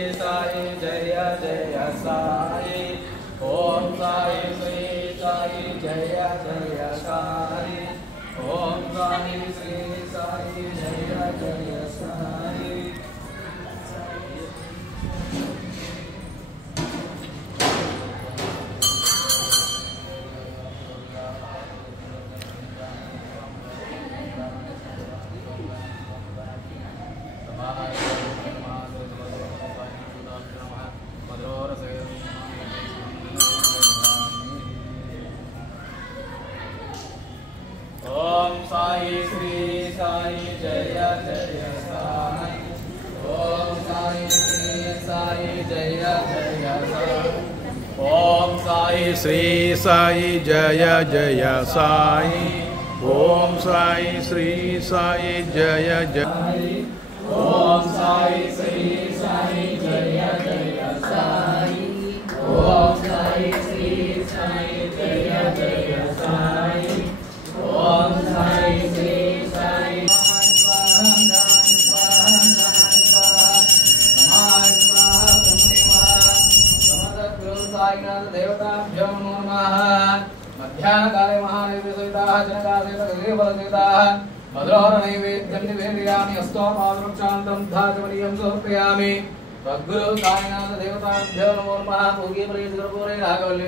साई जय जय साई ओम साई श्री साई जय जय साई ओम साई श्री साई जय जय साई। ओम साई श्री साई जय जय साई ओम साई श्री साई जय जय साई ओम साई श्री साई जय जय साई ओम साई श्री साई जय जय ओम साई श्री साई जय जय साई ओम साई श्री साई जय जय साई ओम साई श्री साई देवताभ्यो नमः। मध्याह्नकाले महानैवेद्यसहिताः जनकासहितगृहफलसहिताः मधुरनैवेद्यं निवेदयामि अस्तोपावृक्षान्तं धातुमणीयं समर्पयामि। सद्गुरु साईनाथ देवताभ्यो नमो नमः। पूज्य प्रिय कर्पूरे राघवल्ली